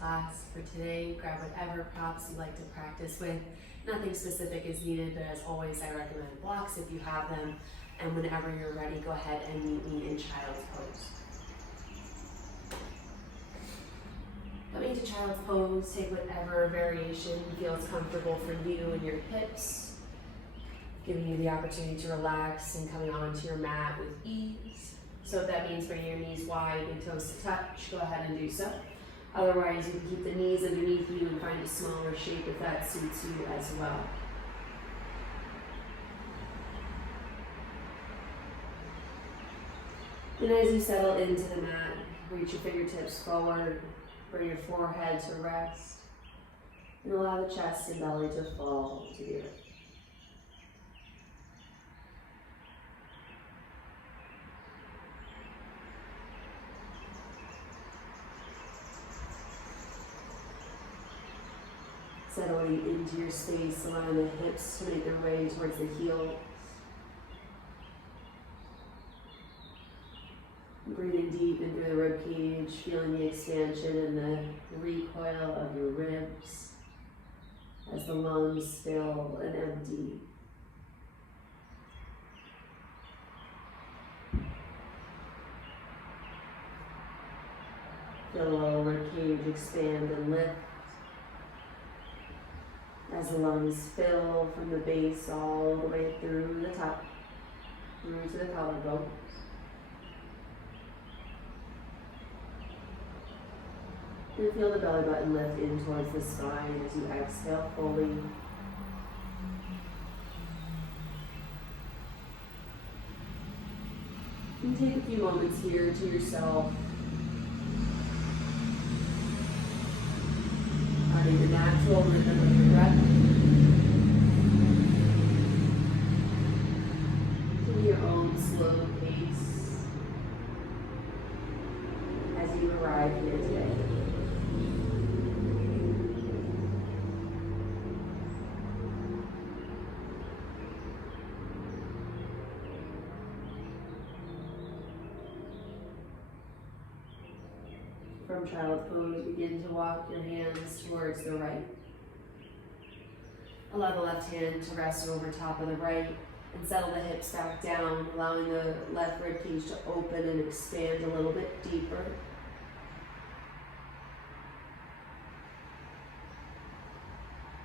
class. For today, grab whatever props you like to practice with. Nothing specific is needed, but as always, I recommend blocks if you have them. And whenever you're ready, go ahead and meet me in child's pose. Coming to child's pose, take whatever variation feels comfortable for you and your hips, giving you the opportunity to relax and coming onto your mat with ease. So if that means bringing your knees wide and toes to touch, go ahead and do so. Otherwise, you can keep the knees underneath you and find a smaller shape if that suits you as well. And as you settle into the mat, reach your fingertips forward, bring your forehead to rest, and allow the chest and belly to fall to the earth. Settling into your space, allowing the hips to make their way towards the heels. Breathing deep into the rib cage, feeling the expansion and the recoil of your ribs as the lungs fill and empty. Feel the lower rib cage expand and lift as the lungs fill from the base all the way through the top, through to the collarbones. And feel the belly button lift in towards the spine as you exhale fully. And take a few moments here to yourself. Finding the natural rhythm of your breath. To your own slow pace as you arrive here today. From child's pose, begin to walk your hands towards the right. Allow the left hand to rest over top of the right and settle the hips back down, allowing the left rib cage to open and expand a little bit deeper.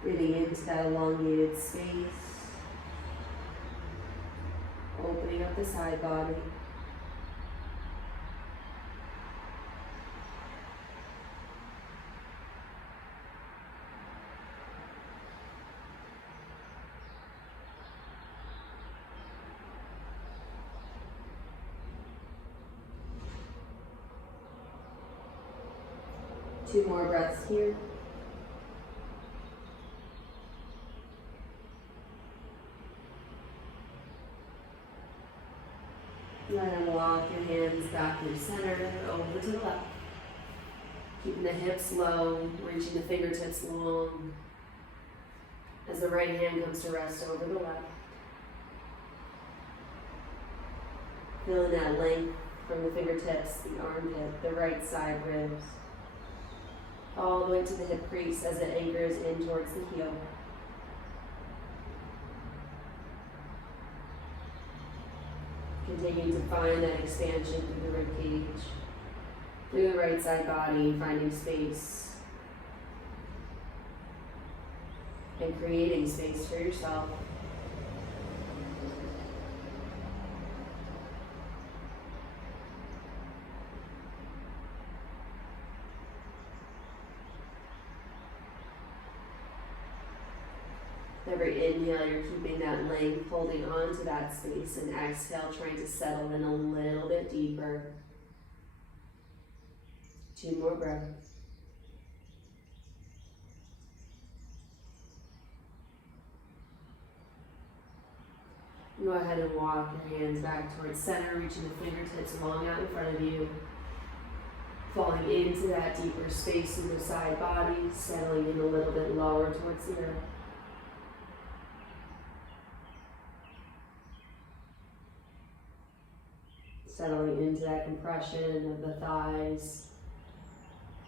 Breathing into that elongated space, opening up the side body. Two more breaths here. And walk your hands back through center, over to the left. Keeping the hips low, reaching the fingertips long as the right hand comes to rest over the left. Feeling that length from the fingertips, the armpit, the right side ribs, all the way to the hip crease as it anchors in towards the heel. Continue to find that expansion through the rib cage, through the right side body, finding space and creating space for yourself. Every inhale, you're keeping that length, holding on to that space, and exhale, trying to settle in a little bit deeper. Two more breaths. Go ahead and walk your hands back towards center, reaching the fingertips long out in front of you. Falling into that deeper space in the side body, settling in a little bit lower towards the earth. Settling into that compression of the thighs,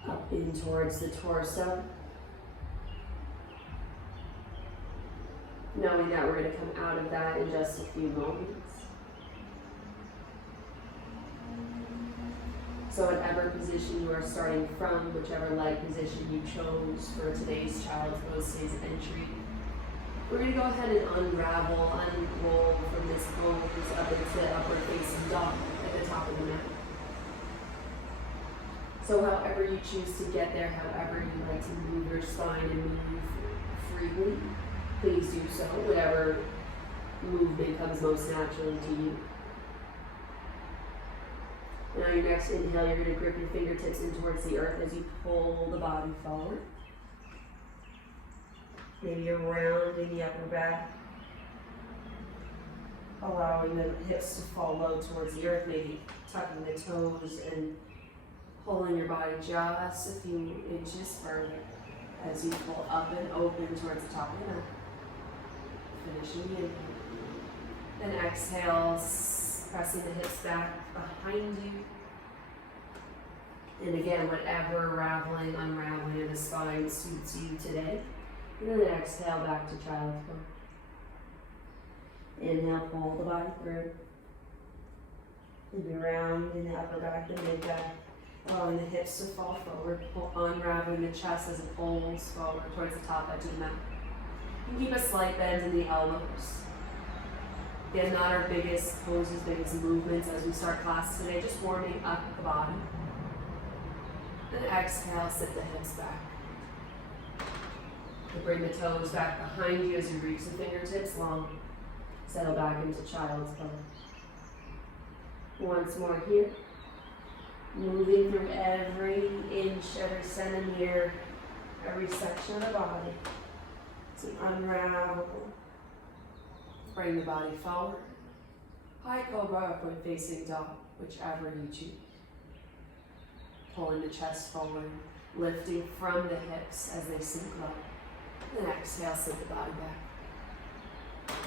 Up in towards the torso. Knowing that we're going to come out of that in just a few moments. So whatever position you are starting from, whichever leg position you chose for today's child's pose, today's entry, we're going to go ahead and unravel, unroll from this pose up into upward facing dog at the top of the mat. So however you choose to get there, however you like to move your spine and move freely, please do so, whatever movement comes most naturally to you. Now your next inhale, you're going to grip your fingertips in towards the earth as you pull the body forward. Maybe you're rounding the upper back, allowing the hips to fall low towards the earth, maybe tucking the toes and pulling your body just a few inches further as you pull up and open towards the top of the mat. Finishing the inhale. Then exhale, pressing the hips back behind you. And again, whatever raveling, unraveling of the spine suits you today. And then exhale back to child's pose. Inhale, pull the body through. Maybe round in the upper back, the mid back. Allowing the hips to fall forward, unraveling the chest as it pulls forward towards the top edge of the mat. You can keep a slight bend in the elbows. Again, not our biggest poses, biggest movements as we start class today, just warming up the body. Then exhale, sit the hips back. And bring the toes back behind you as you reach the fingertips long. Settle back into child's pose. Once more here. Moving through every inch, every centimeter, every section of the body to unravel. Bring the body forward. High cobra, upward facing dog, whichever you choose. Pulling the chest forward, lifting from the hips as they sink low. Then exhale, sit the body back.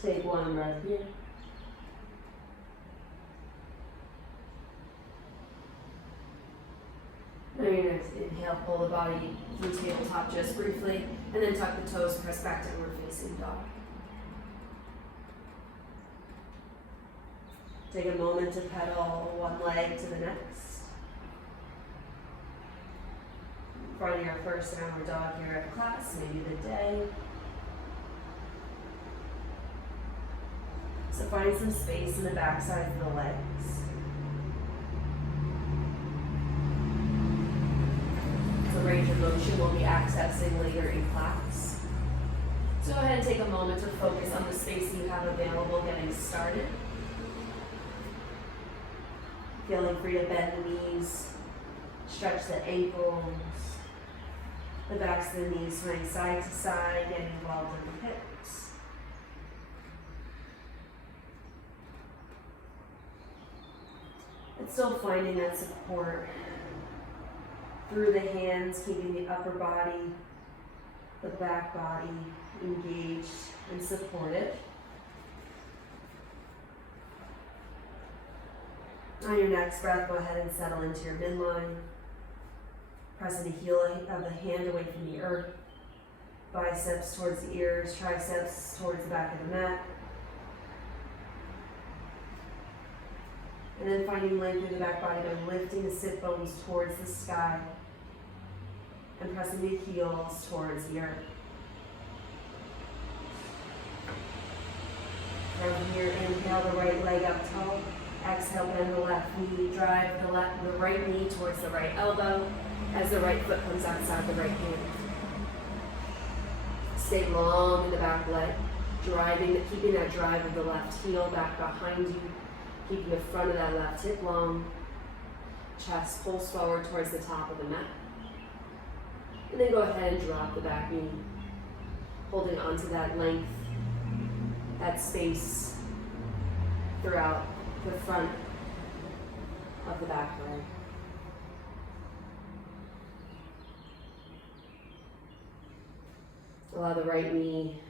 Take one breath here. Now your next inhale, pull the body through tabletop just briefly, and then tuck the toes, press back to downward facing dog. Take a moment to pedal one leg to the next. Finding our first downward dog here at class, maybe the day. So find some space in the backside of the legs. The range of motion we'll be accessing later in class. So go ahead and take a moment to focus on the space you have available getting started. Feeling free to bend the knees, stretch the ankles, the backs of the knees swaying side to side, getting involved in the hips. And still finding that support through the hands, keeping the upper body, the back body engaged and supported. On your next breath, go ahead and settle into your midline. Pressing the heel of the hand away from the earth. Biceps towards the ears, triceps towards the back of the mat. And then finding length through the back body by lifting the sit bones towards the sky and pressing the heels towards the earth. From here, inhale the right leg up tall. Exhale, bend the left knee. Drive the right knee towards the right elbow as the right foot comes outside the right hand. Stay long in the back leg, keeping that drive of the left heel back behind you. Keeping the front of that left hip long. Chest pulls forward towards the top of the mat. And then go ahead and drop the back knee. Holding onto that length, that space throughout the front of the back leg. Allow the right knee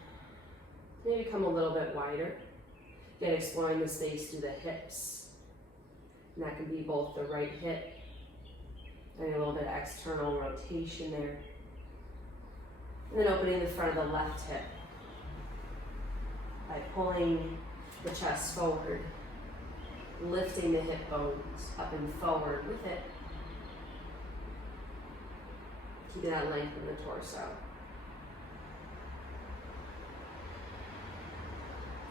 to maybe come a little bit wider. Again, exploring the space through the hips. And that can be both the right hip and a little bit of external rotation there. And then opening the front of the left hip by pulling the chest forward, lifting the hip bones up and forward with it. Keeping that length in the torso.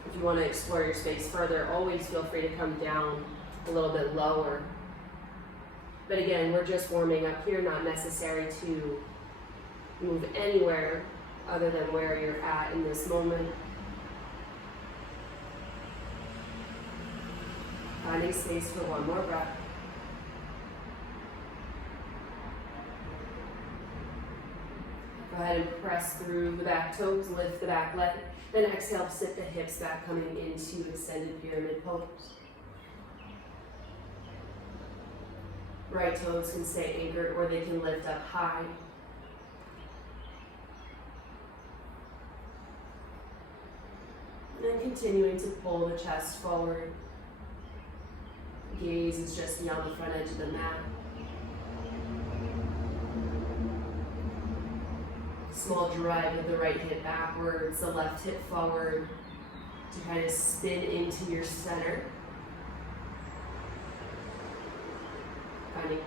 If you want to explore your space further, always feel free to come down a little bit lower. But again, we're just warming up here, not necessary to move anywhere other than where you're at in this moment. Finding space for one more breath. Go ahead and press through the back toes, lift the back leg, then exhale, sit the hips back, coming into extended pyramid pose. Right toes can stay anchored or they can lift up high. And then continuing to pull the chest forward. Gaze is just beyond the front edge of the mat. Small drive of the right hip backwards, the left hip forward to kind of spin into your center. Finding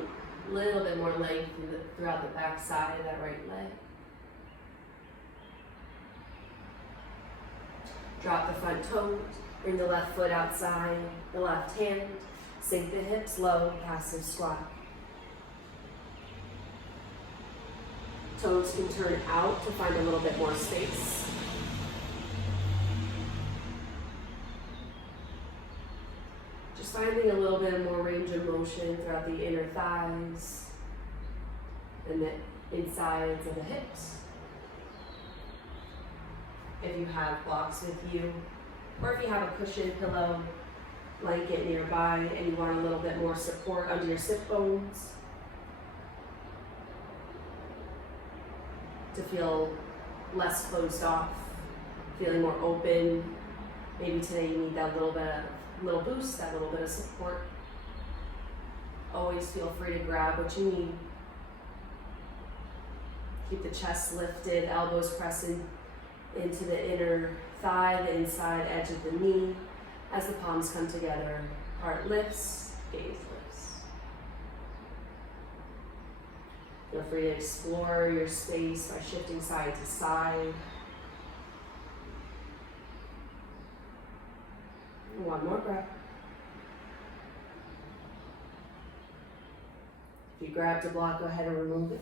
a little bit more length throughout the back side of that right leg. Drop the front toes, bring the left foot outside, the left hand, sink the hips low, passive squat. Toes can turn out to find a little bit more space. Just finding a little bit more range of motion throughout the inner thighs and the insides of the hips. If you have blocks with you, or if you have a cushion, pillow, blanket nearby, and you want a little bit more support under your sit bones to feel less closed off, feeling more open. Maybe today you need that little boost, that little bit of support. Always feel free to grab what you need. Keep the chest lifted, elbows pressing into the inner thigh, the inside edge of the knee. As the palms come together, heart lifts, gaze lifts. Feel free to explore your space by shifting side to side. One more breath. If you grabbed a block, go ahead and remove it.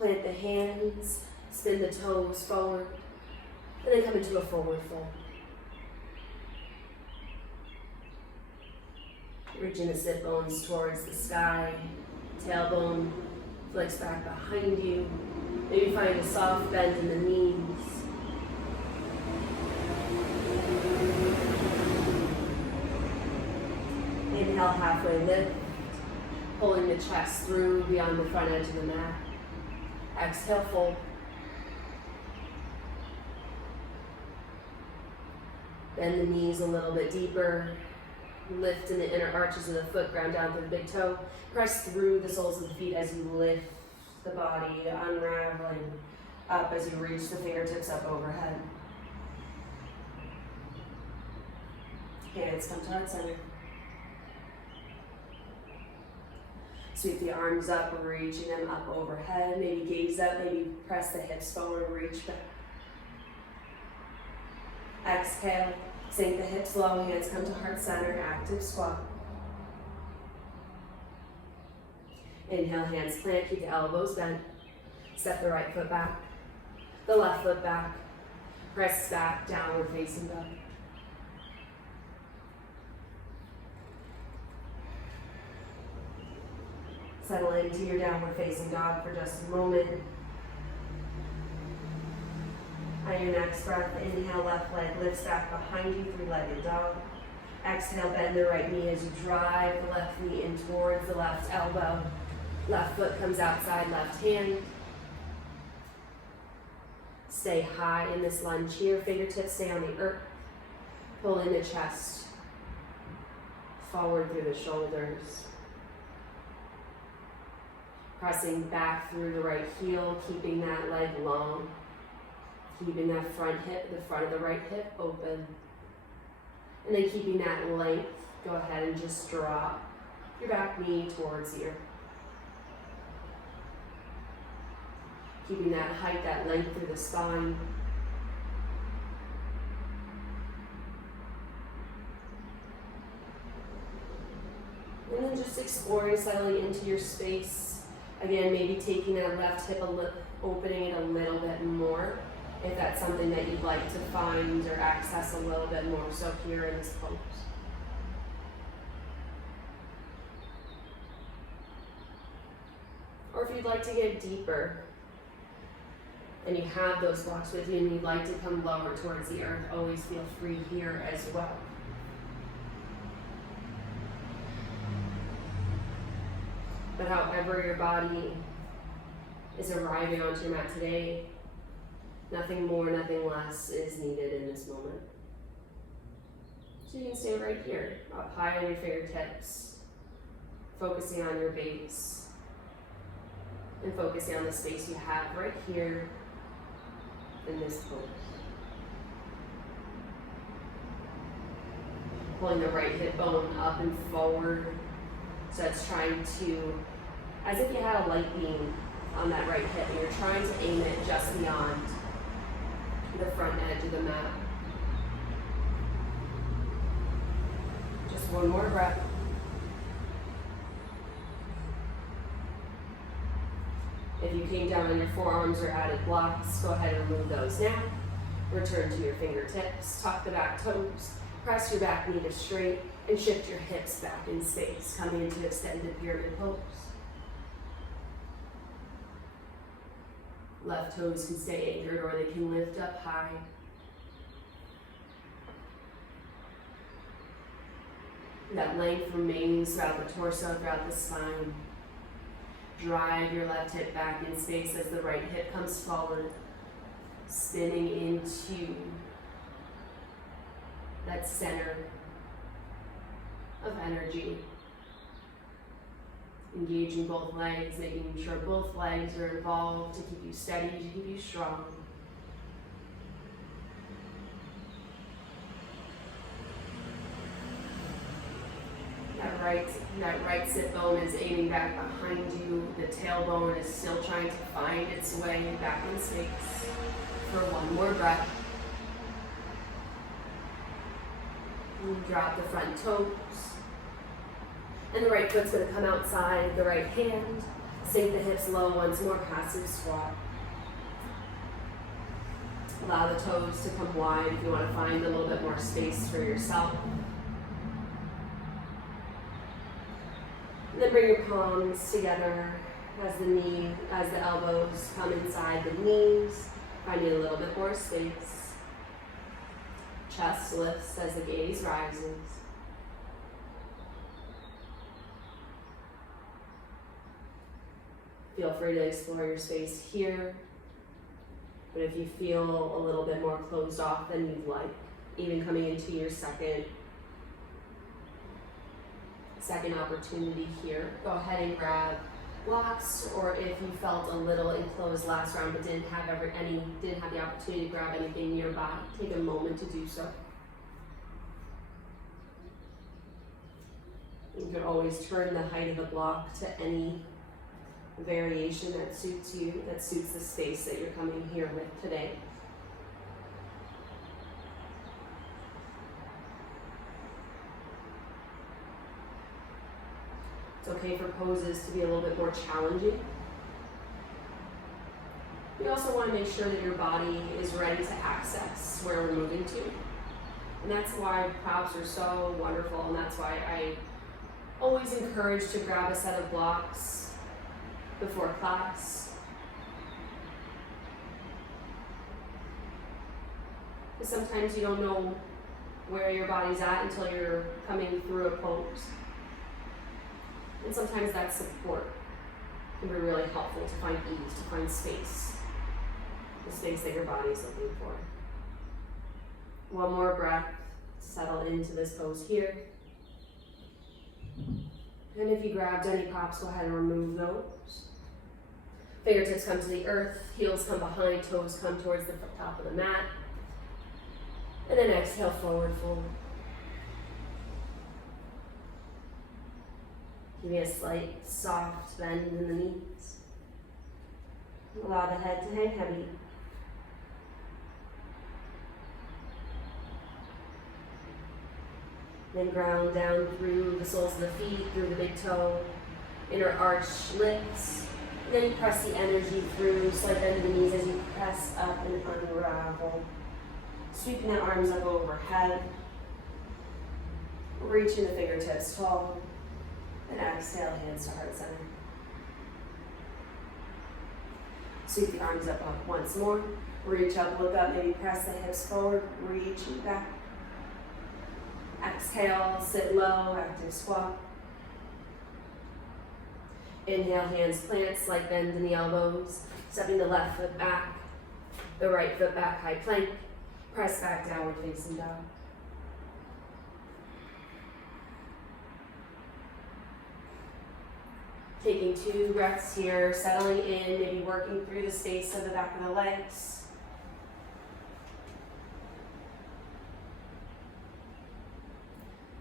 Plant the hands, spin the toes forward, and then come into a forward fold. Reaching the sit bones towards the sky, tailbone flicks back behind you. Maybe find a soft bend in the knees. Inhale, halfway lift, pulling the chest through beyond the front edge of the mat. Exhale, fold. Bend the knees a little bit deeper. Lift in the inner arches of the foot, ground down through the big toe. Press through the soles of the feet as you lift the body, unraveling up as you reach the fingertips up overhead. Hands come to heart center. Sweep the arms up, reaching them up overhead. Maybe gaze up, maybe press the hips forward, reach back. Exhale, sink the hips low, hands come to heart center, active squat. Inhale, hands plant, keep the elbows bent. Step the right foot back, the left foot back. Press back, downward facing dog. Settle into your downward facing dog for just a moment. On your next breath, inhale, left leg lifts back behind you, three-legged dog. Exhale, bend the right knee as you drive the left knee in towards the left elbow. Left foot comes outside, left hand. Stay high in this lunge here. Fingertips stay on the earth. Pull in the chest. forward through the shoulders. Pressing back through the right heel, keeping that leg long. Keeping that front hip, the front of the right hip open. And then keeping that length, go ahead and just drop your back knee towards the earth. Keeping that height, that length through the spine. And then just exploring, settling into your space. Again, maybe taking that left hip, opening it a little bit more, if that's something that you'd like to find or access a little bit more so here in this pose. Or if you'd like to get deeper, and you have those blocks with you and you'd like to come lower towards the earth, always feel free here as well. But however your body is arriving onto your mat today, nothing more, nothing less is needed in this moment. So you can stay right here, up high on your fingertips, focusing on your base, and focusing on the space you have right here in this pose. Pulling the right hip bone up and forward. So it's trying to, as if you had a light beam on that right hip, and you're trying to aim it just beyond the front edge of the mat. Just one more breath. If you came down on your forearms or added blocks, go ahead and remove those now. Return to your fingertips, tuck the back toes, press your back knee to straight, and shift your hips back in space, coming into extended pyramid pose. Left toes can stay anchored or they can lift up high. That length remains throughout the torso, throughout the spine. Drive your left hip back in space as the right hip comes forward, spinning into that center of energy. Engaging both legs, making sure both legs are involved to keep you steady, to keep you strong. That right sit bone is aiming back behind you. The tailbone is still trying to find its way back in space. For one more breath. And drop the front toes. And the right foot's going to come outside the right hand. Sink the hips low once more, passive squat. Allow the toes to come wide if you want to find a little bit more space for yourself. And then bring your palms together as the elbows come inside the knees, finding a little bit more space. Chest lifts as the gaze rises. Feel free to explore your space here, but if you feel a little bit more closed off than you'd like, even coming into your second opportunity here, go ahead and grab blocks, or if you felt a little enclosed last round but didn't have the opportunity to grab anything nearby, take a moment to do so. You can always turn the height of the block to any variation that suits you, that suits the space that you're coming here with today. It's okay for poses to be a little bit more challenging. We also want to make sure that your body is ready to access where we're moving to. And that's why props are so wonderful, and that's why I always encourage to grab a set of blocks before class. Because sometimes you don't know where your body's at until you're coming through a pose. And sometimes that support can be really helpful to find ease, to find space, the space that your body is looking for. One more breath, settle into this pose here. And if you grabbed any pops, go ahead and remove those. Fingertips come to the earth, heels come behind, toes come towards the top of the mat. And then exhale, forward fold. Give me a slight soft bend in the knees. Allow the head to hang heavy. Then ground down through the soles of the feet, through the big toe, inner arch lifts. And then you press the energy through, slight bend in the knees as you press up and unravel. Sweeping the arms up overhead. Reaching the fingertips tall. And exhale, hands to heart center. Sweep the arms up once more. Reach up, look up, maybe press the hips forward, reaching back. Exhale, sit low, active squat. Inhale, hands plant, slight bend in the elbows. Stepping the left foot back, the right foot back, high plank. Press back, downward facing dog. Taking 2 breaths here, settling in, maybe working through the space of the back of the legs.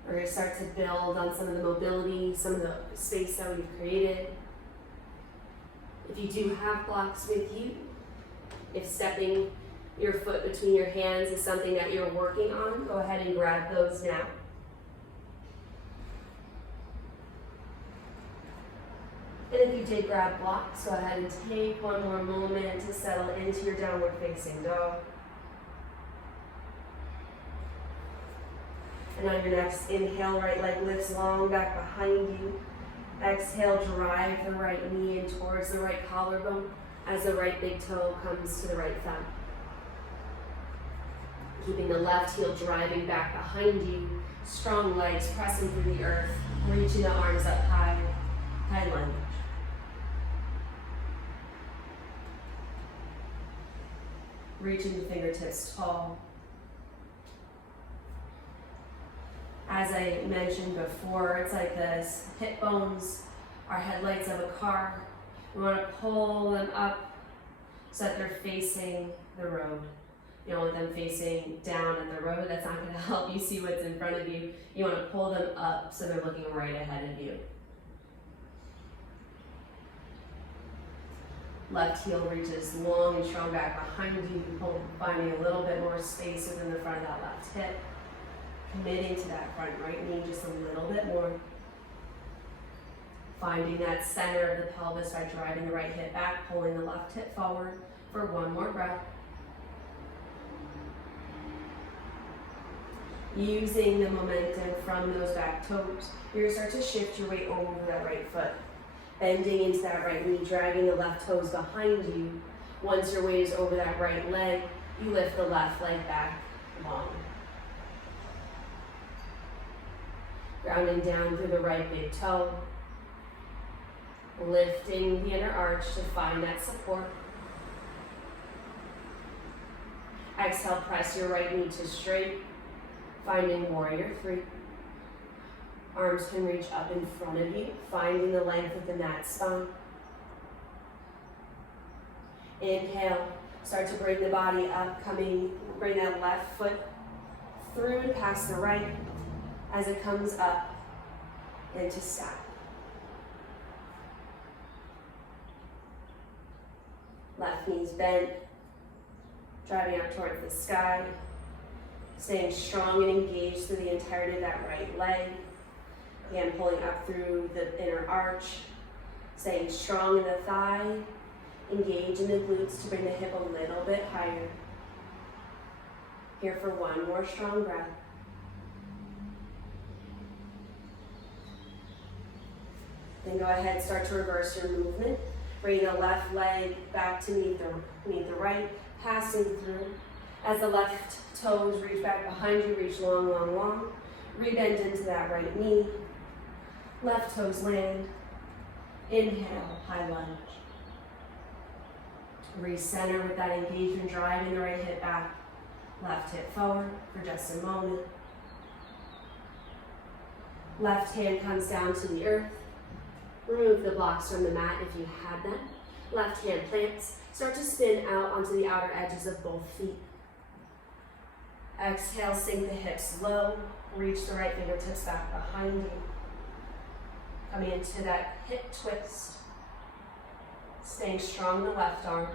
We're going to start to build on some of the mobility, some of the space that we've created. If you do have blocks with you, if stepping your foot between your hands is something that you're working on, go ahead and grab those now. And if you did grab blocks, go ahead and take one more moment to settle into your downward facing dog. And on your next inhale, right leg lifts long back behind you. Exhale, drive the right knee in towards the right collarbone as the right big toe comes to the right thumb. Keeping the left heel driving back behind you. Strong legs pressing through the earth, reaching the arms up high, high lunge. Reaching the fingertips tall. As I mentioned before, it's like this hip bones are headlights of a car. We want to pull them up so that they're facing the road. You don't want them facing down at the road. That's not going to help you see what's in front of you. You want to pull them up so they're looking right ahead of you. Left heel reaches long and strong back behind you, finding a little bit more space within the front of that left hip. Committing to that front right knee just a little bit more. Finding that center of the pelvis by driving the right hip back, pulling the left hip forward for one more breath. Using the momentum from those back toes, you're going to start to shift your weight over that right foot. Bending into that right knee, dragging the left toes behind you. Once your weight is over that right leg, you lift the left leg back long. Grounding down through the right big toe. Lifting the inner arch to find that support. Exhale, press your right knee to straight, finding warrior 3. Arms can reach up in front of you, finding the length within that spine. Inhale, start to bring the body up, bring that left foot through to past the right as it comes up into step. Left knee's bent, driving up towards the sky, staying strong and engaged through the entirety of that right leg. Again, pulling up through the inner arch, staying strong in the thigh, engage in the glutes to bring the hip a little bit higher. Here for one more strong breath. Then go ahead, start to reverse your movement. Bring the left leg back to meet the right, passing through. As the left toes reach back behind you, reach long, long, long. Rebend into that right knee. Left toes land. Inhale, high lunge. Recenter with that engagement, driving the right hip back. Left hip forward for just a moment. Left hand comes down to the earth. Remove the blocks from the mat if you had them. Left hand plants. Start to spin out onto the outer edges of both feet. Exhale, sink the hips low. Reach the right fingertips back behind you. Coming into that hip twist. Staying strong in the left arm.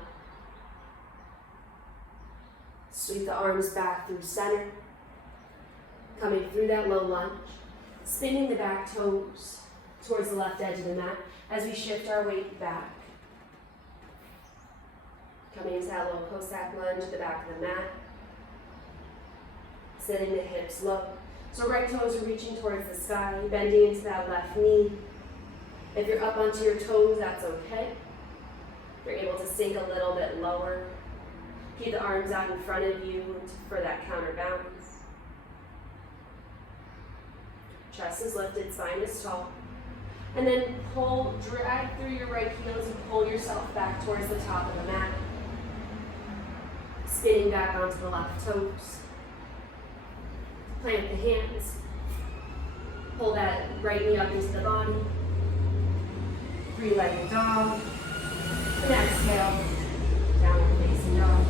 Sweep the arms back through center. Coming through that low lunge. Spinning the back toes towards the left edge of the mat as we shift our weight back. Coming into that low Cossack lunge at the back of the mat. Sitting the hips low. So right toes are reaching towards the sky, bending into that left knee. If you're up onto your toes, that's okay. If you're able to sink a little bit lower, keep the arms out in front of you for that counterbalance. Chest is lifted, spine is tall. And then drag through your right heels and pull yourself back towards the top of the mat. Spinning back onto the left toes. Plant the hands. Pull that right knee up into the body. Three-legged dog. And exhale, downward facing dog.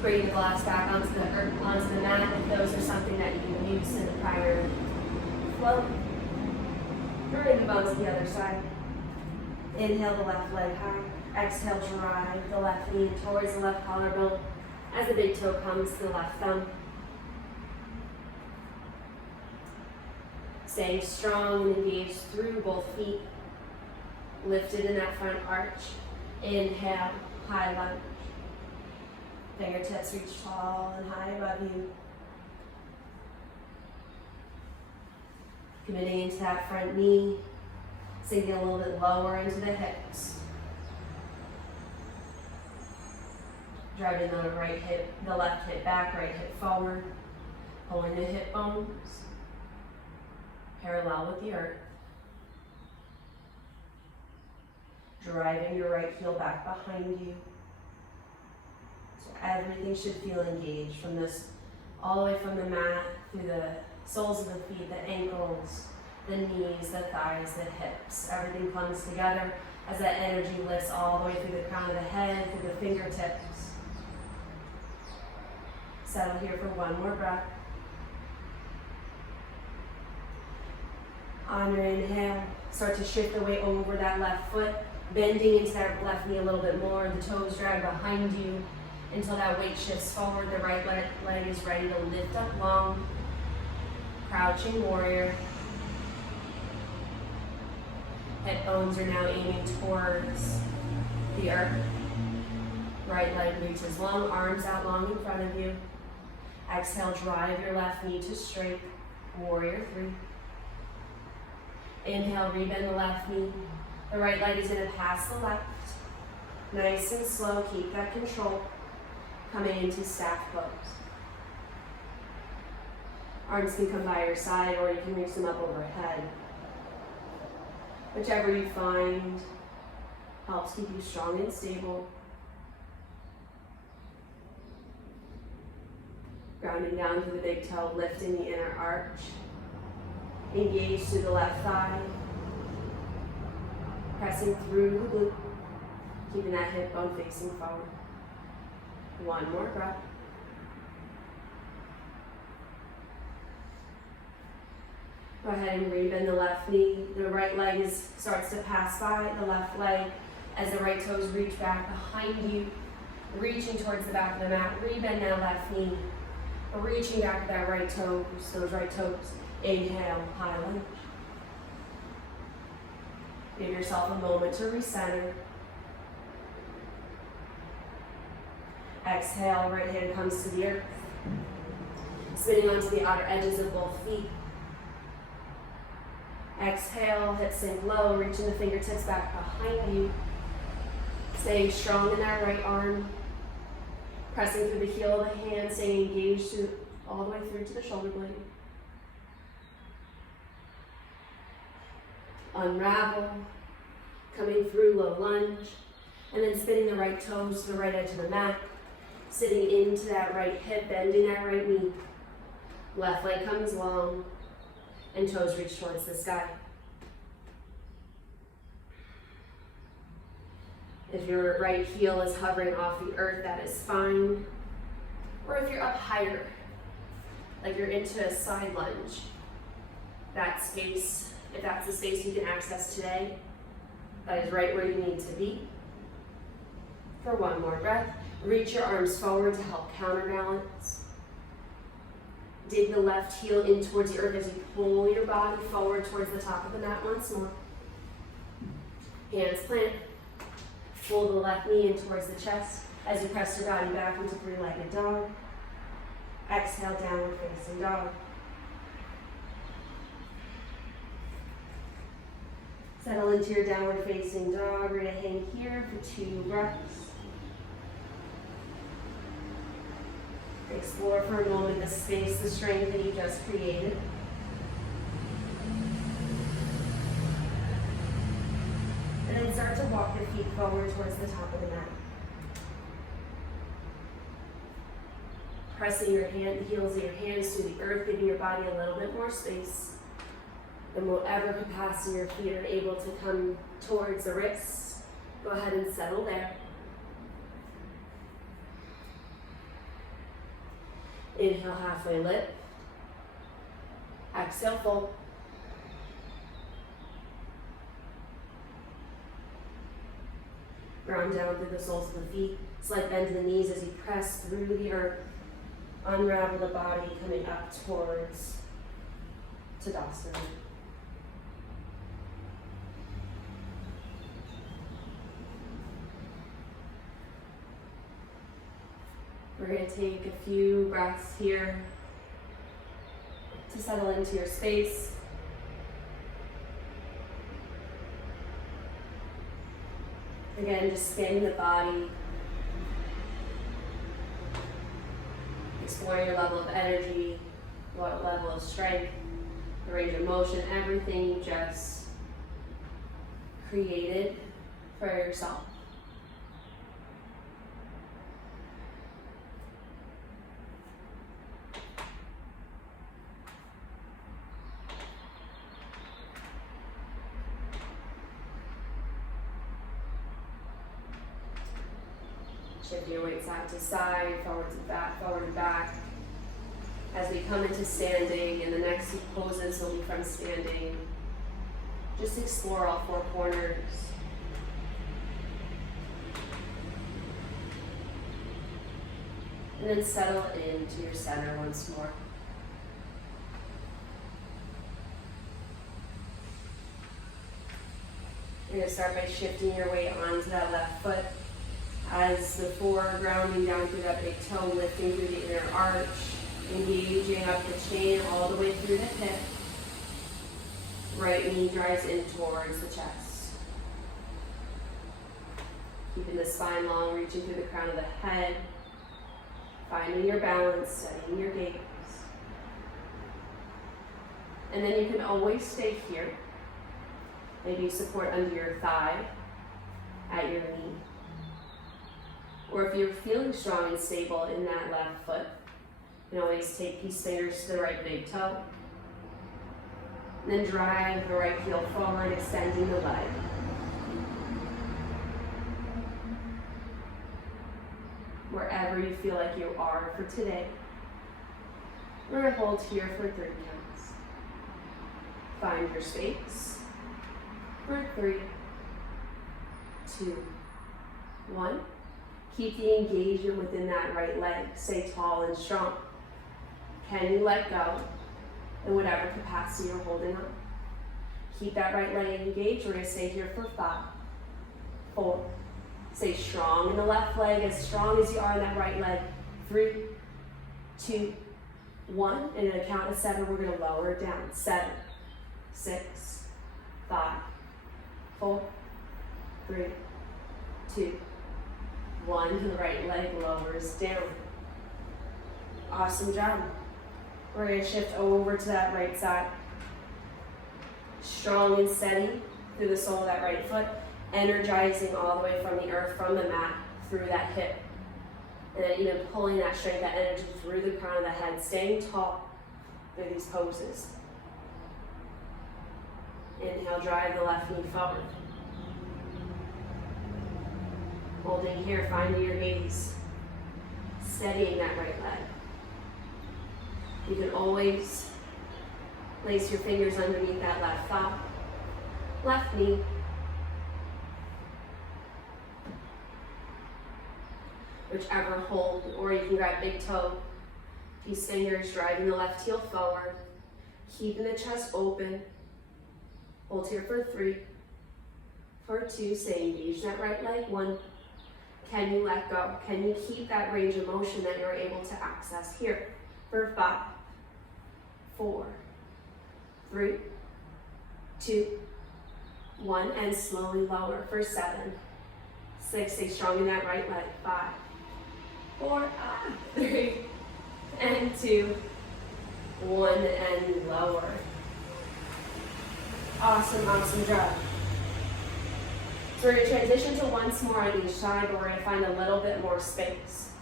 Bring the blocks back onto the mat if those are something that you can use in the prior flow. Bring the bones to the other side. Inhale the left leg high. Exhale, drive the left knee towards the left collarbone as the big toe comes to the left thumb. Staying strong and engaged through both feet. Lifted in that front arch. Inhale, high lunge. Fingertips reach tall and high above you. Committing into that front knee. Sinking a little bit lower into the hips. Driving the left hip back, right hip forward. Pulling the hip bones. Parallel with the earth. Driving your right heel back behind you. So everything should feel engaged from this, all the way from the mat, through the soles of the feet, the ankles, the knees, the thighs, the hips. Everything comes together as that energy lifts all the way through the crown of the head, through the fingertips. Settle here for one more breath. On your inhale, start to shift the weight over that left foot, bending into that left knee a little bit more. The toes drag behind you until that weight shifts forward. The right leg is ready to lift up long. Crouching warrior. Hip bones are now aiming towards the earth. Right leg reaches long, arms out long in front of you. Exhale, drive your left knee to straight. Warrior 3. Inhale, rebend the left knee. The right leg is going to pass the left. Nice and slow, keep that control. Coming into staff pose. Arms can come by your side or you can reach them up overhead. Whichever you find helps keep you strong and stable. Grounding down to the big toe, lifting the inner arch. Engage through the left thigh. Pressing through the glute. Keeping that hip bone facing forward. One more breath. Go ahead and rebend the left knee. The right leg starts to pass by the left leg as the right toes reach back behind you, reaching towards the back of the mat. Rebend that left knee. Reaching back with that right toes, those right toes. Inhale, high lunge. Give yourself a moment to recenter. Exhale, right hand comes to the earth. Spinning onto the outer edges of both feet. Exhale, hips sink low, reaching the fingertips back behind you. Staying strong in that right arm. Pressing through the heel of the hand, staying engaged all the way through to the shoulder blade. Unravel, coming through low lunge, and then spinning the right toes to the right edge of the mat. Sitting into that right hip, bending that right knee. Left leg comes long and toes reach towards the sky. If your right heel is hovering off the earth, that is fine. Or if you're up higher, like you're into a side lunge, that space, if that's the space you can access today, that is right where you need to be. For one more breath, reach your arms forward to help counterbalance. Dig the left heel in towards the earth as you pull your body forward towards the top of the mat once more. Hands plant. Pull the left knee in towards the chest as you press your body back into three-legged dog. Exhale, downward facing dog. Settle into your downward facing dog. We're going to hang here for 2 breaths. Explore for a moment the space, the strength that you just created. And then start to walk the feet forward towards the top of the mat. Pressing your heels of your hands to the earth, giving your body a little bit more space than whatever capacity your feet are able to come towards the wrists. Go ahead and settle there. Inhale, halfway lift. Exhale, fold. Ground down through the soles of the feet. Slight bend to the knees as you press through the earth. Unravel the body, coming up towards Tadasana. We're going to take a few breaths here to settle into your space. Again, just scanning the body, exploring your level of energy, what level of strength, the range of motion, everything you just created for yourself. Shift your weight side to side, forward to back. As we come into standing, and the next few poses will be from standing. Just explore all 4 corners. And then settle into your center once more. You're going to start by shifting your weight onto that left foot. As before, grounding down through that big toe, lifting through the inner arch, engaging up the chain all the way through the hip. Right knee drives in towards the chest. Keeping the spine long, reaching through the crown of the head. Finding your balance, steadying your gaze. And then you can always stay here. Maybe support under your thigh, at your knee. Or if you're feeling strong and stable in that left foot, you can always take peace fingers to the right big toe. And then drive the right heel forward, extending the leg. Wherever you feel like you are for today. We're going to hold here for 3 counts. Find your space for 3, 2, 1. Keep the engagement within that right leg. Stay tall and strong. Can you let go in whatever capacity you're holding on? Keep that right leg engaged. We're going to stay here for 5, 4. Stay strong in the left leg, as strong as you are in that right leg. 3, 2, 1. And at a count of 7, we're going to lower it down. 7, 6, 5, 4, 3, 2, 1. The right leg lowers down. Awesome job. We're going to shift over to that right side. Strong and steady through the sole of that right foot. Energizing all the way from the earth, from the mat, through that hip. And then even pulling that strength, that energy through the crown of the head. Staying tall. through these poses. Inhale, drive the left knee forward. Holding here, finding your gaze. Steadying that right leg. You can always place your fingers underneath that left thigh, left knee. Whichever hold, or you can grab big toe. These fingers driving the left heel forward, keeping the chest open. Hold here for 3, for 2, say engage that right leg. 1, can you let go? Can you keep that range of motion that you're able to access here? For 5, 4, 3, 2, 1, and slowly lower for 7, 6, stay strong in that right leg. 5, 4, 3, and 2, 1, and lower. Awesome, awesome job. So we're going to transition to once more on each side, but we're going to find a little bit more space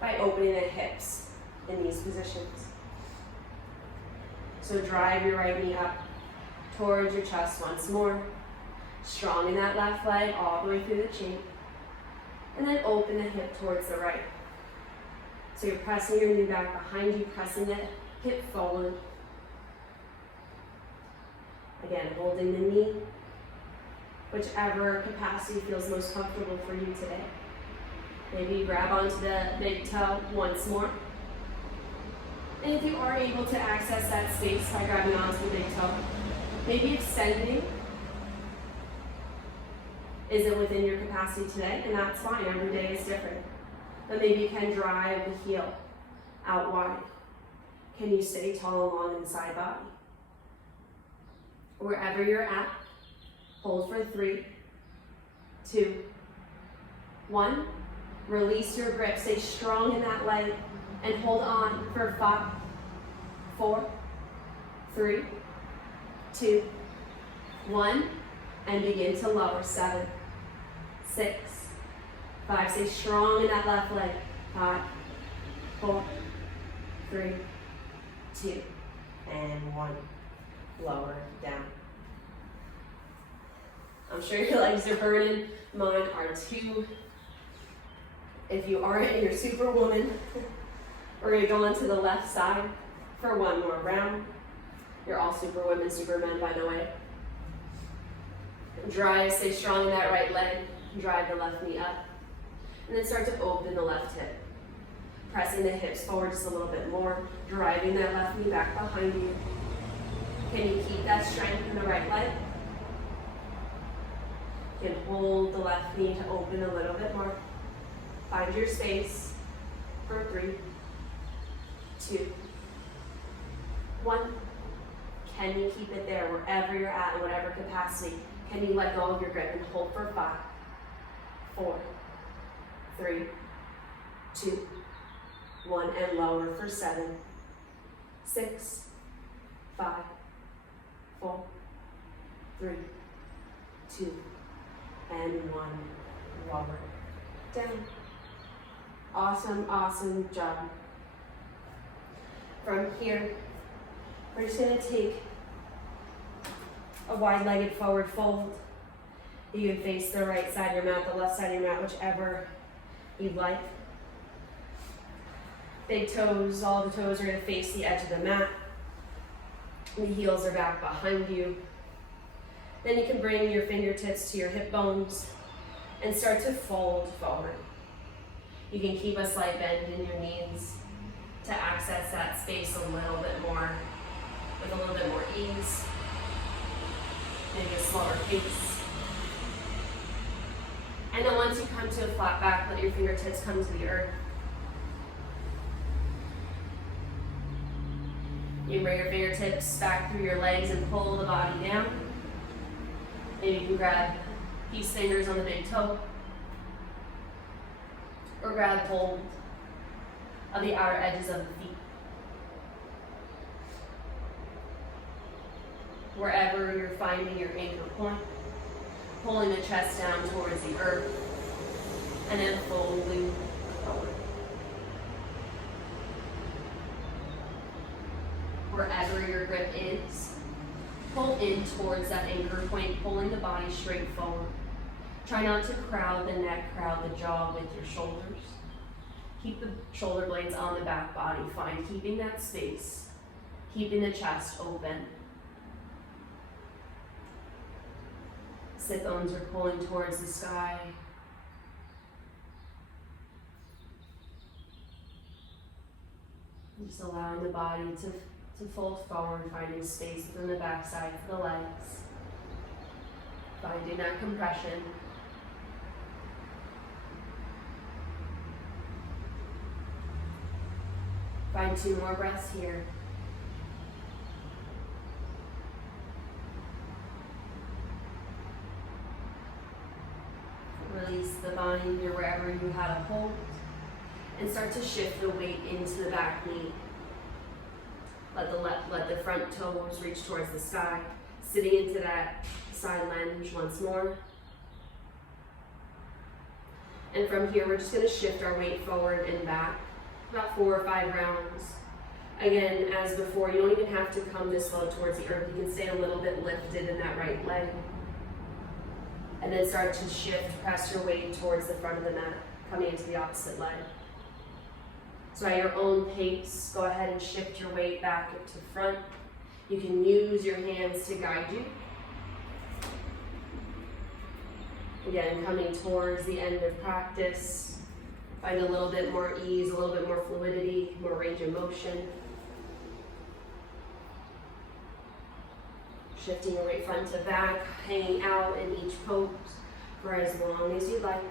by opening the hips in these positions. So drive your right knee up towards your chest once more. Strong in that left leg all the way through the chin. And then open the hip towards the right. So you're pressing your knee back behind you, pressing the hip forward. Again, holding the knee, whichever capacity feels most comfortable for you today. Maybe grab onto the big toe once more. And if you are able to access that space by grabbing onto the big toe, maybe extending isn't within your capacity today, and that's fine, every day is different. But maybe you can drive the heel out wide. Can you stay tall and long in the side body? Wherever you're at, hold for 3, 2, 1. Release your grip, stay strong in that leg, and hold on for 5, 4, 3, 2, 1, and begin to lower. 7, 6, 5, stay strong in that left leg. 5, 4, 3, 2, and 1. Lower down. I'm sure your legs are burning. Mine are too. If you aren't and you're superwoman, we're going to go onto the left side for one more round. You're all superwomen, supermen, by the way. Drive, stay strong in that right leg. Drive the left knee up. And then start to open the left hip. Pressing the hips forward just a little bit more. Driving that left knee back behind you. Can you keep that strength in the right leg? You can hold the left knee to open a little bit more. Find your space for 3, 2, 1. Can you keep it there wherever you're at, in whatever capacity? Can you let go of your grip and hold for 5, 4, 3, 2, 1, and lower for 7, 6, 5, 4, 3, 2, and 1. Lower down. Awesome, awesome job. From here, we're just going to take a wide-legged forward fold. You can face the right side of your mat, the left side of your mat, whichever you'd like. Big toes, all the toes are going to face the edge of the mat. The heels are back behind you. Then you can bring your fingertips to your hip bones and start to fold forward. You can keep a slight bend in your knees to access that space a little bit more, with a little bit more ease, maybe a slower pace. And then once you come to a flat back, let your fingertips come to the earth. You can bring your fingertips back through your legs and pull the body down. And you can grab these fingers on the big toe, or grab hold of the outer edges of the feet. Wherever you're finding your anchor point, pulling the chest down towards the earth, and then folding forward. wherever your grip is. Pull in towards that anchor point, pulling the body straight forward. Try not to crowd the neck, crowd the jaw with your shoulders. Keep the shoulder blades on the back body, fine, keeping that space, keeping the chest open. Sit bones are pulling towards the sky. Just allowing the body to fold forward, finding space within the backside for the legs. Finding that compression. Find 2 more breaths here. Release the bind or wherever you had a hold. And start to shift the weight into the back knee. Let the front toes reach towards the sky. Sitting into that side lunge once more. And from here, we're just going to shift our weight forward and back. About 4 or 5 rounds. Again, as before, you don't even have to come this low towards the earth. You can stay a little bit lifted in that right leg. And then start to shift, press your weight towards the front of the mat, coming into the opposite leg. So at your own pace, go ahead and shift your weight back to front. You can use your hands to guide you. Again, coming towards the end of practice, find a little bit more ease, a little bit more fluidity, more range of motion. Shifting your weight front to back, hanging out in each pose for as long as you like.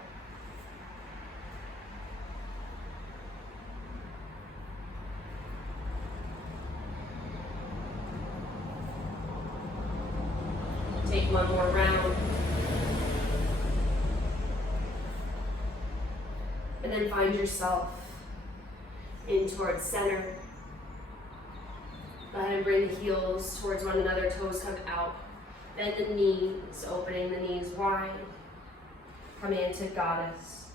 Take one more round. And then find yourself in towards center. Go ahead and bring the heels towards one another, toes come out. Bend the knees, opening the knees wide. Coming into goddess.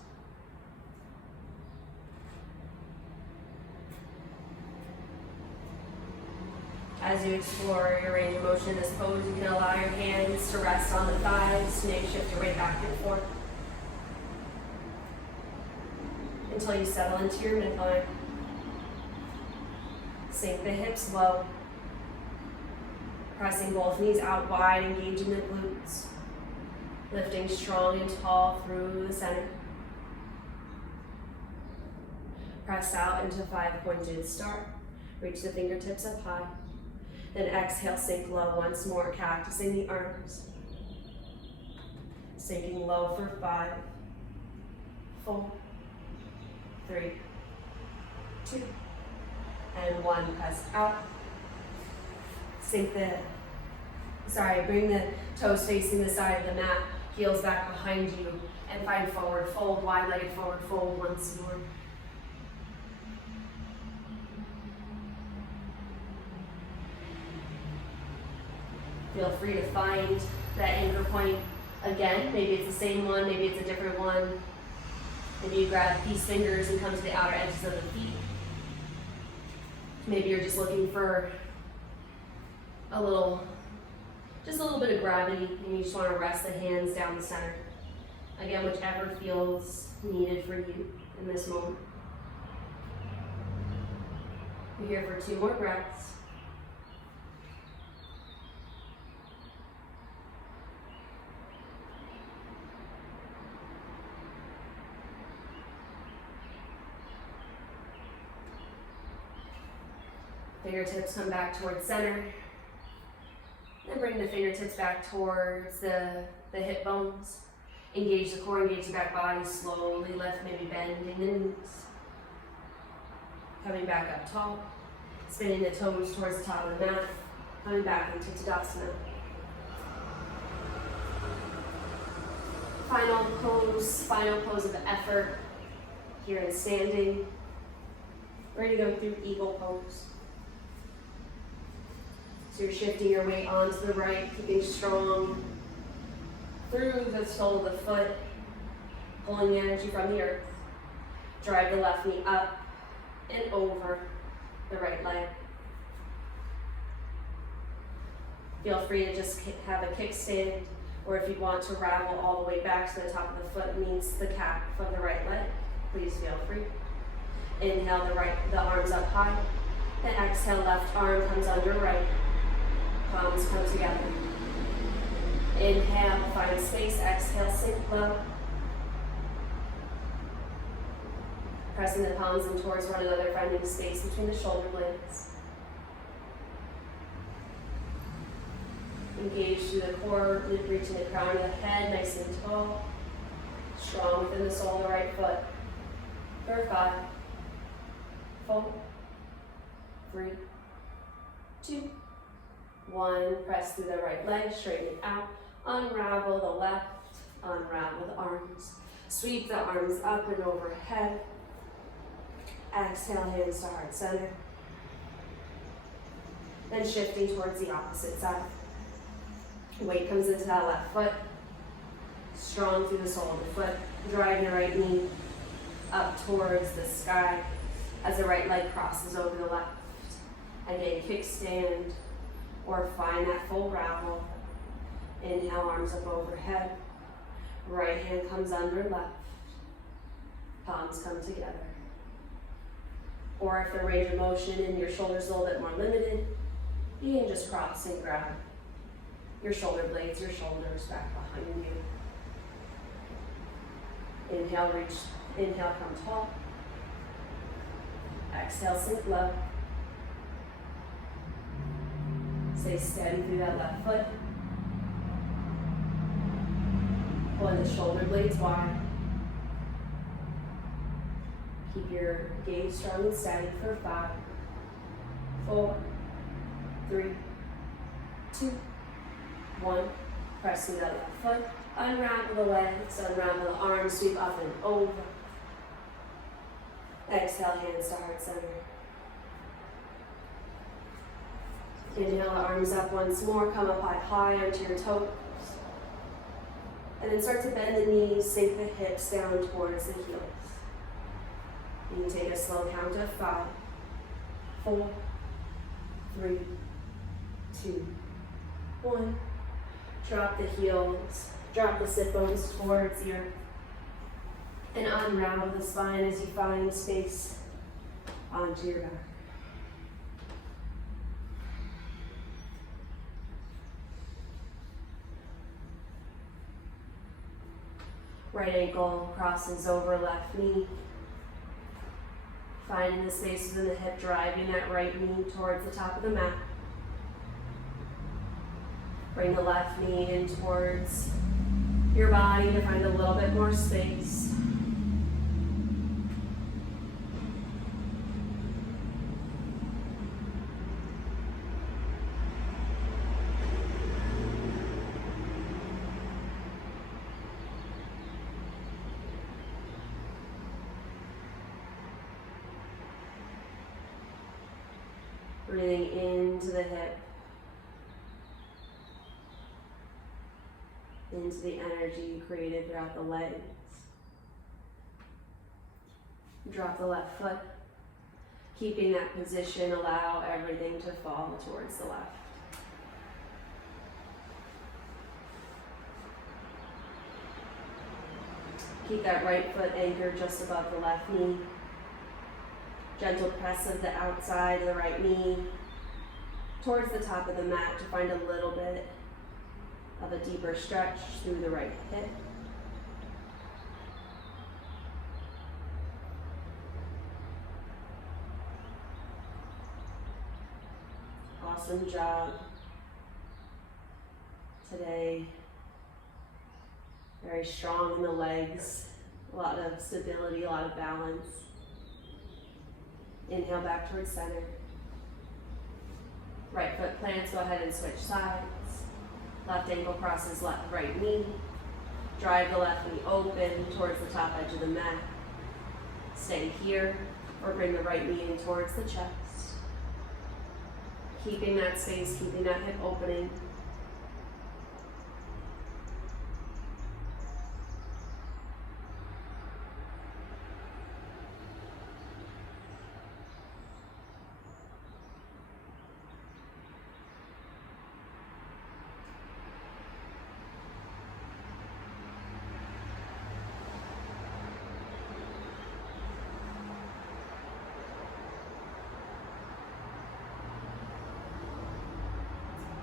As you explore your range of motion in this pose, you can allow your hands to rest on the thighs, maybe shift your weight back and forth until you settle into your midline. Sink the hips low, pressing both knees out wide, engaging the glutes, lifting strong and tall through the center. Press out into 5-pointed start, reach the fingertips up high. Then exhale, sink low once more, cactusing the arms. Sinking low for 5, 4, 3, 2, and 1. Press out. Bring the toes facing the side of the mat, heels back behind you, and find forward fold, wide-legged forward fold once more. Feel free to find that anchor point again. Maybe it's the same one, maybe it's a different one. Maybe you grab peace fingers and come to the outer edges of the feet. Maybe you're just looking for just a little bit of gravity, and you just want to rest the hands down the center. Again, whichever feels needed for you in this moment. We're here for 2 more breaths. Fingertips come back towards center. Then bring the fingertips back towards the hip bones. Engage the core, engage the back body. Slowly lift, maybe bending the knees. Coming back up tall. Spinning the toes towards the top of the mat. Coming back into Tadasana. Final pose of effort. Here in standing. Ready to go through eagle pose. So you're shifting your weight onto the right, keeping strong through the sole of the foot, pulling the energy from the earth. Drive the left knee up and over the right leg. Feel free to just have a kickstand, or if you want to ravel all the way back to the top of the foot meets the calf of the right leg, please feel free. Inhale the arms up high. Then exhale, left arm comes under right. Palms come together. Inhale, find space. Exhale, sink low. Pressing the palms in towards one another, finding space between the shoulder blades. Engage through the core, reaching the crown of the head, nice and tall. Strong within the sole of the right foot. For 5, 4, 3, 2, 1. Press through the right leg, straighten it out. Unravel the left, unravel the arms. Sweep the arms up and overhead. Exhale, hands to heart center. Then shifting towards the opposite side. Weight comes into that left foot. Strong through the sole of the foot. Drive your right knee up towards the sky as the right leg crosses over the left. Again, kickstand or find that full ravel. Inhale, arms up overhead. Right hand comes under left. Palms come together. Or if the range of motion in your shoulders is a little bit more limited, you can just cross and grab your shoulder blades, your shoulders back behind you. Inhale, reach. Inhale, come tall. Exhale, sink low. Stay steady through that left foot. Pull the shoulder blades wide. Keep your gaze strong and steady for 5, 4, 3, 2, 1. Press through that left foot. Unravel the legs, unravel the arms, sweep up and over. Exhale, hands to heart center. Inhale, arms up once more. Come up high onto your toes. And then start to bend the knees, sink the hips down towards the heels. You can take a slow count of 5, 4, 3, 2, 1. Drop the heels, drop the sit bones towards the earth, and unravel the spine as you find space onto your back. Right ankle crosses over left knee. Finding the space within the hip, driving that right knee towards the top of the mat. Bring the left knee in towards your body to find a little bit more space. Breathing into the hip, into the energy created throughout the legs. Drop the left foot. Keeping that position, allow everything to fall towards the left. Keep that right foot anchored just above the left knee. Gentle press of the outside of the right knee towards the top of the mat to find a little bit of a deeper stretch through the right hip. Awesome job today. Very strong in the legs, a lot of stability, a lot of balance. Inhale back towards center. Right foot plants, go ahead and switch sides. Left ankle crosses right knee. Drive the left knee open towards the top edge of the mat. Stay here, or bring the right knee in towards the chest. Keeping that space, keeping that hip opening.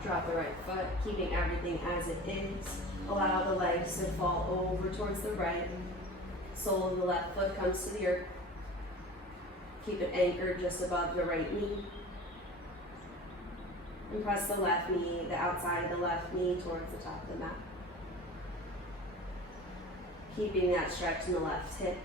Drop the right foot, keeping everything as it is. Allow the legs to fall over towards the right. Sole of the left foot comes to the earth. Keep it anchored just above the right knee. And press the left knee, the outside of the left knee towards the top of the mat. Keeping that stretch in the left hip.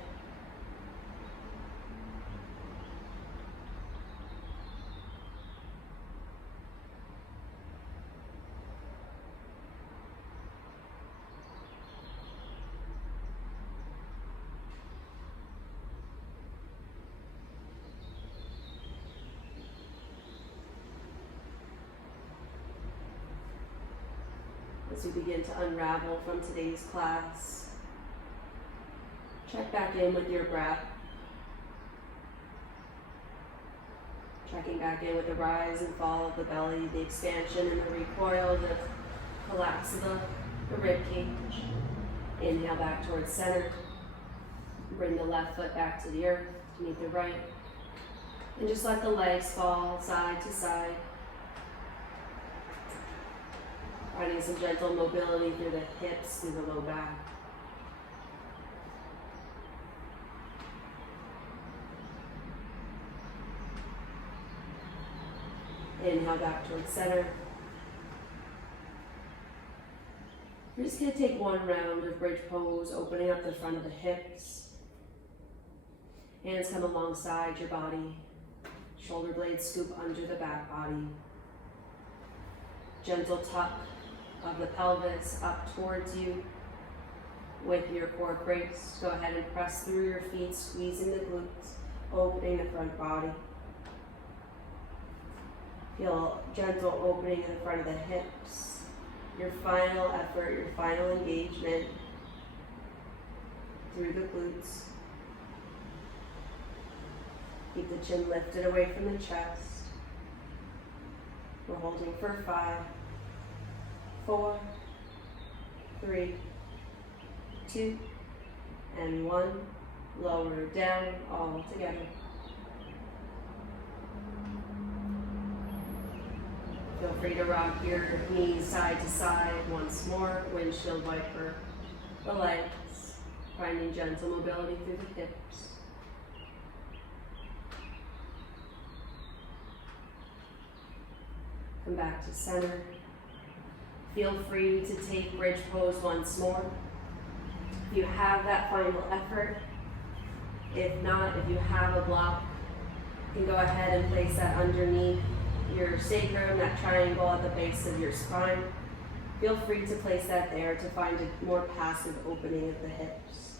As we begin to unravel from today's class, check back in with your breath. Checking back in with the rise and fall of the belly, the expansion and the recoil, the collapse of the rib cage. Inhale back towards center. Bring the left foot back to the earth to meet the right. And just let the legs fall side to side. Finding some gentle mobility through the hips, through the low back. Inhale back towards center. We're just going to take one round of bridge pose, opening up the front of the hips. Hands come alongside your body. Shoulder blades scoop under the back body. Gentle tuck of the pelvis up towards you with your core brace. Go ahead and press through your feet, squeezing the glutes, opening the front body. Feel gentle opening in the front of the hips. Your final effort, your final engagement through the glutes. Keep the chin lifted away from the chest. We're holding for 5, 4, 3, 2, and 1. Lower down all together. Feel free to rock your knees side to side once more. Windshield wiper the legs, finding gentle mobility through the hips. Come back to center. Feel free to take bridge pose once more. If you have that final effort, if not, if you have a block, you can go ahead and place that underneath your sacrum, that triangle at the base of your spine. Feel free to place that there to find a more passive opening of the hips.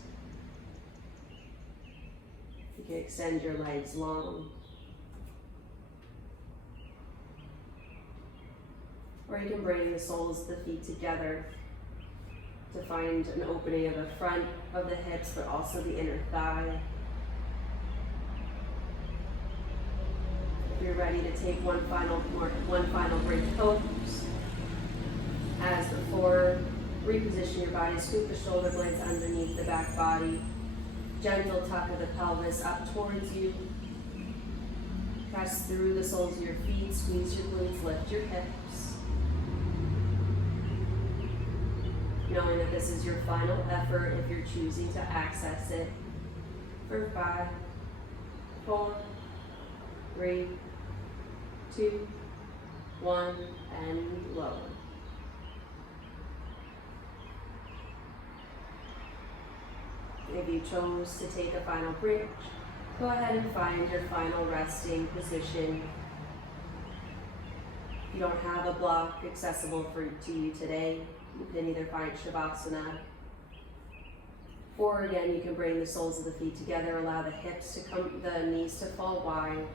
You can extend your legs long. Or you can bring the soles of the feet together to find an opening of the front of the hips, but also the inner thigh. If you're ready to take one final bridge pose, as before, reposition your body, scoop the shoulder blades underneath the back body, gentle tuck of the pelvis up towards you. Press through the soles of your feet, squeeze your glutes, lift your hips. Knowing that this is your final effort if you're choosing to access it. For 5, 4, 3, 2, 1, and lower. If you chose to take a final bridge, go ahead and find your final resting position. If you don't have a block accessible to you today, you can either find Shavasana, or again, you can bring the soles of the feet together, allow the hips to come, the knees to fall wide.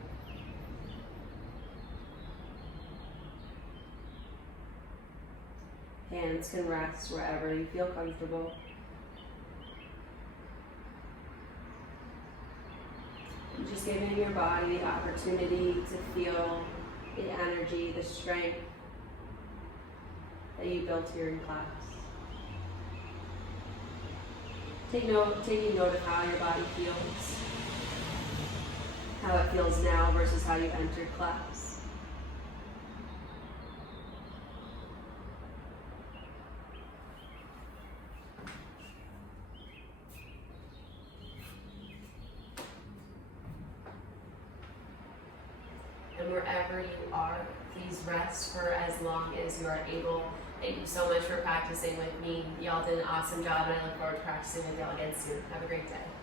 Hands can rest wherever you feel comfortable. And just giving your body the opportunity to feel the energy, the strength that you built here in class. Taking note of how your body feels, how it feels now versus how you entered class. wherever you are, please rest for as long as you are able. Thank you so much for practicing with me. Y'all did an awesome job, and I look forward to practicing with y'all again soon. Have a great day.